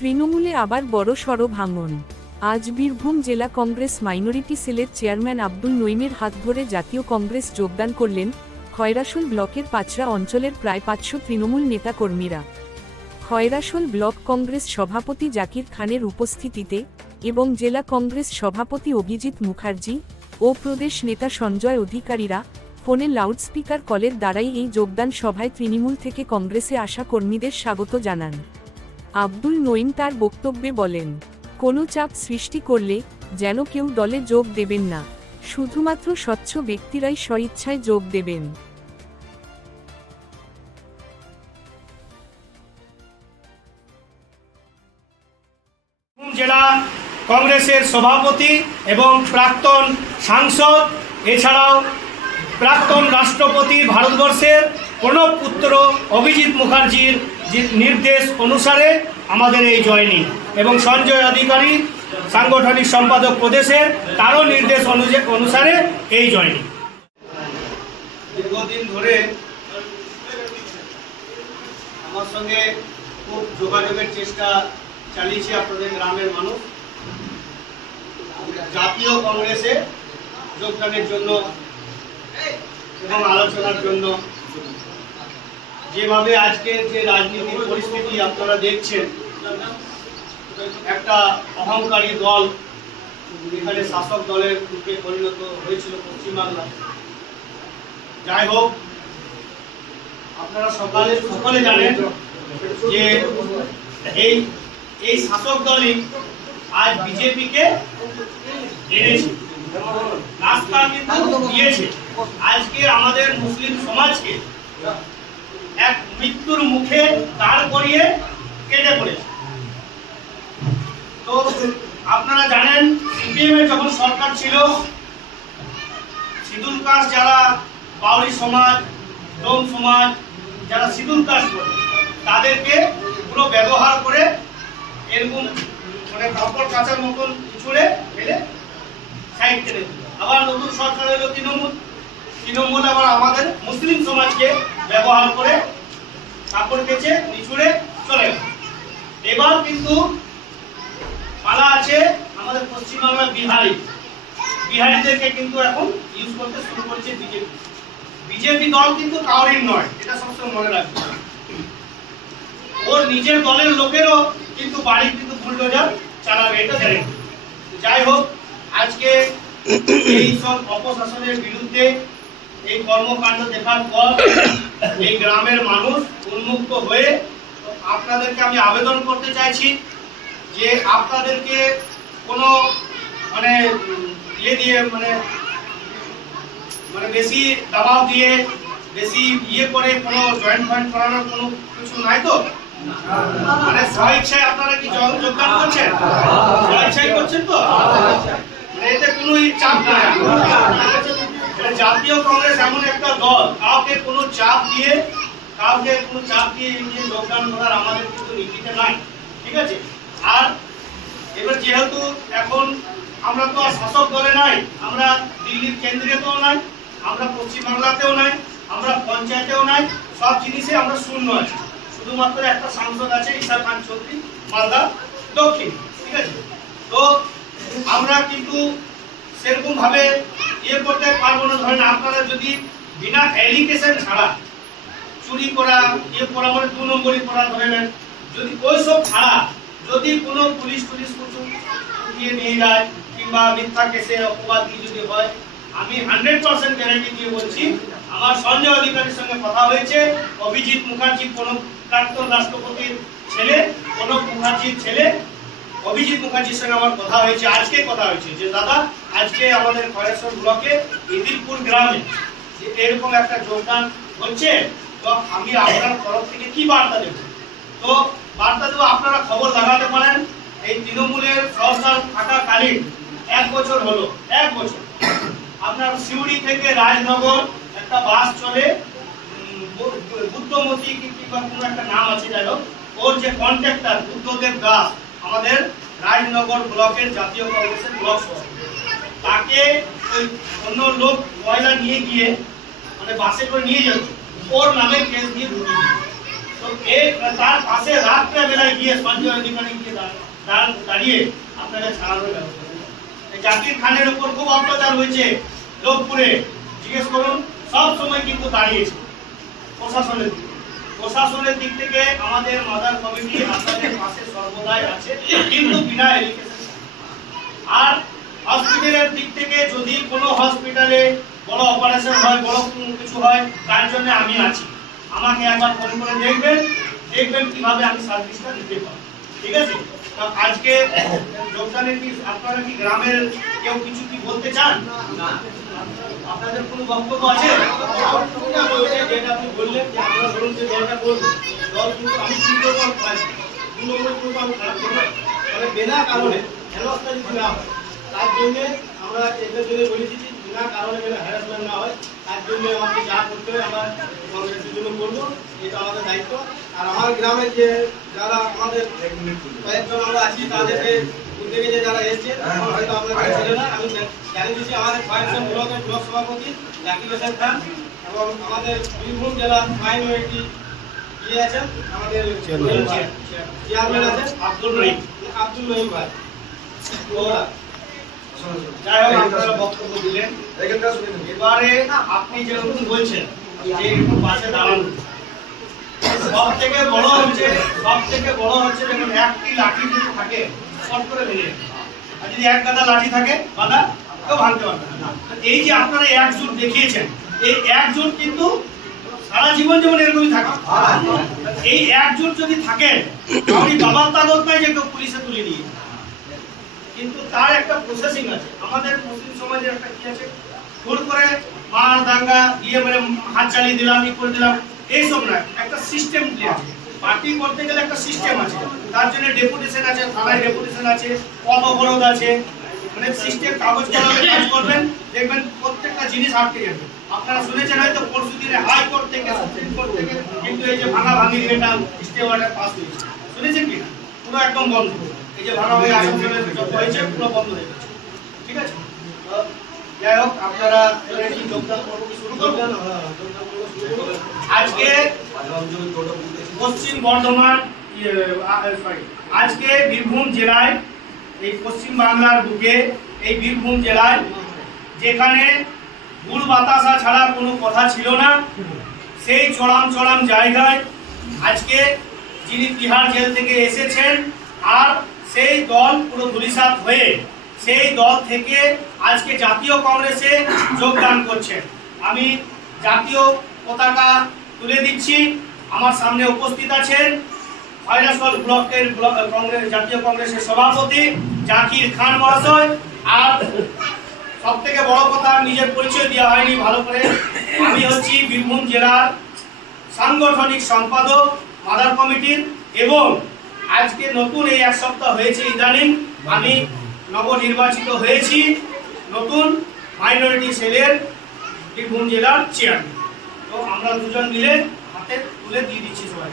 তৃণমূলে আবার বড়সড় ভাঙন। আজ বীরভূম জেলা কংগ্রেস মাইনরিটি সেলের চেয়ারম্যান আব্দুল নঈমের হাত ধরে জাতীয় কংগ্রেস যোগদান করলেন খয়রাশোল ব্লকের পাচরা অঞ্চলের প্রায় 500 তৃণমূল নেতাকর্মীরা। খয়রাশোল ব্লক কংগ্রেস সভাপতি জাকির খানের উপস্থিতিতে এবং জেলা কংগ্রেস সভাপতি অভিজিৎ মুখার্জি ও প্রদেশ নেতা সঞ্জয় অধিকারীরা ফোনে লাউডস্পিকার কলের দ্বারাই এই যোগদান সভায় তৃণমূল থেকে কংগ্রেসে আসা কর্মীদের স্বাগত জানান। আব্দুল নঈম তার বক্তব্যে বলেন, কোনো চাপ সৃষ্টি করলে যেন কেউ দলে যোগ দেবেন না, শুধুমাত্র স্বচ্ছ ব্যক্তিরাই স্বইচ্ছায় যোগ দেবেন। জেলা কংগ্রেসের সভাপতি এবং প্রাক্তন সাংসদ, এছাড়াও প্রাক্তন রাষ্ট্রপতি ভারতবর্ষের প্রণব পুত্র অভিজিৎ মুখার্জির নির্দেশ অনুসারে আমাদের এই জয়েনিং, এবং সঞ্জয় অধিকারী সাংগঠনিক সম্পাদক প্রদেশের তারও নির্দেশ অনুসারে এই জয়েনিং। দীর্ঘদিন ধরে আমার সঙ্গে খুব যোগাযোগের চেষ্টা চালিয়েছি আপনাদের গ্রামের মানুষ জাতীয় কংগ্রেসে যোগদানের জন্য এবং আলোচনার জন্য। যেভাবে আজকের যে রাজনীতির পরিস্থিতি আপনারা দেখছেন, একটা অহংকারী দল এখানে শাসক দলের রূপে পরিণত হয়েছিল পশ্চিমবাংলা। যাই হোক, আপনারা সকলে জানেন যে এই শাসক দলই আজ বিজেপিকে এনেছে, রাস্তা কিন্তু দিয়েছে। আজকে আমাদের মুসলিম সমাজকে এক মৃত্যুর মুখে দাঁড় করিয়ে কেটে পড়েছে। তো আপনারা জানেন, সিপিএম এর যখন সরকার ছিল, শিডিউল কাস্ট যারা বাউরি সমাজ, ডোম সমাজ যারা শিডিউল কাস্ট করে, তাদেরকে পুরো ব্যবহার করে এরকম মানে কাপড় কাচার মতন ছুঁড়ে ফেলে সাইড করে দিল। আবার নতুন সরকার হলো তৃণমূল আবার আমাদের মুসলিম সমাজকে ব্যবহার করে কাপড় কেচে নিচুড়ে চলে গেল। এবার কিন্তু পালা আছে আমাদের পশ্চিমবাংলার বিহারিদেরকে কিন্তু এখন ইউজ করতে শুরু করেছে বিজেপি দল কিন্তু কাউরির নয়, এটা সবসময় মনে রাখবে। ওর নিজের দলের লোকেরও কিন্তু বাড়ি কিন্তু বুলডোজার চালাবে, এটা জানেন। যাই হোক, আজকে এই সব অপশাসনের বিরুদ্ধে এই কর্মকাণ্ড দেখার পর এই গ্রামের মানুষ উন্মুক্ত হয়ে আপনাদেরকে আমি আবেদন করতে চাইছি যে আপনাদেরকে কোনো মানে দিয়ে মানে বেশি দবাব দিয়ে বেশি করে কোনো জয়েন্ট করানোর কোনো কিছু নাই তো? মানে স্বেচ্ছায় আপনারা কি যোগদান করছেন? স্বেচ্ছায় করছেন তো? এতে কোনো চাপ নাই। জাতীয় কংগ্রেস এমন একটা দল, কাউকে কোনো চাপ দিয়ে যোগদান করার আমাদের কিন্তু নীতিতে নাই, ঠিক আছে? আর এবার যেহেতু এখন আমরা তো আর শাসক দলে নাই, আমরা দিল্লির কেন্দ্রেতেও নাই, আমরা পশ্চিমবাংলাতেও নাই, আমরা পঞ্চায়েতেও নাই, সব জিনিসে আমরা শূন্য আছি। শুধুমাত্র একটা সাংসদ আছে, ঈশা খান চৌধুরী, মালদা দক্ষিণ, ঠিক আছে? তো আমরা কিন্তু সেরকম ভাবে করতে পারবো না। ধরেন আপনারা যদি বিনা এলিগেশন ছাড়া চুরি করা করা মানে 2 নম্বরই করা, ধরে নেন, যদি ওইসব ছাড়া যদি কোনো পুলিশ কিছু উঠিয়ে নিয়ে যায় কিংবা মিথ্যা কেসে অপবাদ দিয়ে যদি হয়, আমি 100% গ্যারান্টি দিয়ে বলছি, আমার সঞ্জয় অধিকারীর সঙ্গে কথা হয়েছে, অভিজিৎ মুখার্জি কোনো প্রাক্তন রাষ্ট্রপতির ছেলে, প্রণব মুখার্জির ছেলে, অভিজিৎ মুখার্জির সঙ্গে আমার কথা হয়েছে, আজকে কথা হয়েছে যে দাদা আজকে আমাদের খয়রাশোল ব্লকে ইদিলপুর গ্রামে যে এরকম একটা যোগদান হচ্ছে, তো আমি আপনার তরফ থেকে কি বার্তা দেব? তো বার্তা দেবো, আপনারা খবর লাগাতে পারেন। এই তৃণমূলের সরকার থাকাকালীন 1 বছর হলো, 1 বছর আপনার সিউড়ি থেকে রাজনগর একটা বাস চলে, বুদ্ধমতি কিংবা কোনো একটা নাম আছে, যাই হোক, ওর যে কন্ট্রাক্টর বুদ্ধদেব দাস আমাদের রাজনগর ব্লকের জাতীয় কংগ্রেসের ব্লক সভাপতি, তাকে ওই অন্য লোক ময়লা নিয়ে গিয়ে মানে বাসে করে নিয়ে যেত, ওর নামে কেস দিয়ে ঢুকিয়ে দিত। তো তার পাশে রাত সকালবেলায় গিয়ে সঞ্জয় দোকানে গিয়ে দাঁড়িয়ে আপনাদের ছাড়ানোর ব্যবস্থা করবেন। জাকির খানের উপর খুব অত্যাচার হয়েছে লোকপুরে, জিজ্ঞেস করুন, সব সময় কিন্তু দাঁড়িয়েছে প্রশাসনের দিক থেকে আমাদের মাদার কমিটি আপনাদের পাশে সর্বদাই আছে, কিন্তু বিনা এলিগেশন। আর হসপিটালের দিক থেকে যদি কোনো হসপিটালে বড় অপারেশন হয়, বড় কিছু হয়, তার জন্য আমি আছি। আমাকে একবার ফোন করে দেখবেন কিভাবে আমি সার্ভিসটা দিতে পারি, ঠিক আছে? তো আজকে যোগদানে কি আপনারা কি গ্রামের কেউ কিছু কি বলতে চান? না, আপনাদের কোনো বক্তব্য আছে? যেটা আপনি বললেন যে আমরা ধরুন যে দলটা করবো, দল কিন্তু আমি কি করবো, মানে বিনা কারণে হেনস্থা যদি না হয়, তার জন্য আমরা এটার জন্য বলে দিচ্ছি, বিনা কারণে যেন হ্যারাসমেন্ট না হয়, তার জন্য আমাকে যা করতে হয় আমরা কংগ্রেসের জন্য করবো, এটা আমাদের দায়িত্ব। আর আমার গ্রামের যে যারা আমাদের কয়েকজন আমরা আছি, তাদেরকে উদ্যোগে যে যারা এসছে, হয়তো আপনাদের ছিল না, আমি জানিয়ে দিচ্ছি আমাদের কয়েকজন ব্লকের ব্লক সভাপতি জাকির হোসেন খান এবং আমাদের বীরভূম জেলার মাইনরিটি ইয়ে আছেন, আমাদের চেয়ারম্যান আছেন আব্দুল রহিম ভাই। যাই হোক, আপনারা বক্তব্য দিলেন। এবারে আপনি যেরকম বলছেন যে একটু পাশে দাঁড়ানো, সব থেকে বড় হচ্ছে যখন একটি লাঠি যদি থাকে শর্ট করে ভেঙে, আর যদি এক গাদা লাঠি থাকে বাধা কেউ ভাঙতে পারবে না। এই যে আপনারা একজোট দেখিয়েছেন, এই একজোট কিন্তু সারা জীবন যেমন এরকমই থাকে। এই একজোট যদি থাকে, আপনি বাবার তাগত নাই যে কেউ পুলিশে তুলে নিয়ে, কিন্তু তার একটা প্রসেসিং আছে। আমাদের মুসলিম সমাজের একটা কি আছে, ভুল করে মার দাঙ্গা দিয়ে মানে হাত চালিয়ে দিলাম, ই করে দিলাম, এইসব না, একটা সিস্টেম আছে। পার্টি করতে গেলে একটা সিস্টেম আছে, তার জন্য ডেপুটেশন আছে, থানায় ডেপুটেশন আছে, পদ অবরোধ আছে, মানে সিস্টেম কাগজ কলমে কাজ করবেন, দেখবেন প্রত্যেকটা জিনিস আটকে যাবে। আপনারা শুনেছেন হয়তো পরশু দিনে হাইকোর্ট থেকে সুপ্রিম কোর্ট থেকে কিন্তু এই যে ভাঙাভাঙির এটা স্টে অর্ডার পাস হয়েছে, শুনেছেন কি না? পুরো একদম বন্ধ, এই যে ভাঙাভাঙি আসামে হয়েছে পুরো বন্ধ হয়ে গেছে, ঠিক আছে? যাই হোক, আপনারা কি যোগদান শুরু করবেন? আজকে পশ্চিম বর্ধমান আজকে বীরভূম জেলায়, এই পশ্চিম বাংলার বুকে এই বীরভূম জেলায় যেখানে গুড় বাতাসা ছাড়া কোনো কথা ছিল না, সেই চড়াম জায়গায় আজকে যিনি তিহার জেল থেকে এসেছেন, আর সেই দল পুরো ধূলিসাৎ হয়ে সেই দল থেকে আজকে জাতীয় কংগ্রেসে যোগদান করছেন। আমি জাতীয় পতাকা তুলে দিচ্ছি। আমার সামনে উপস্থিত আছেন খয়রাশোল ব্লকের কংগ্রেস জাতীয় কংগ্রেসের সভাপতি জাকির খান মহাশয়। আর সব থেকে বড় কথা, নিজের পরিচয় দেওয়া হয়নি ভালো করে, আমি হচ্ছি বীরভূম জেলার সাংগঠনিক সম্পাদক মাদার কমিটির, এবং আজকে নতুন এই এক সপ্তাহ হয়েছে ইদানিং আমি নবনির্বাচিত হয়েছি নতুন মাইনরিটি সেলের বীরভূম জেলার চেয়ারম্যান। তো আমরা দুজন মিলে হাতে তুলে দিয়ে দিচ্ছি সবাই।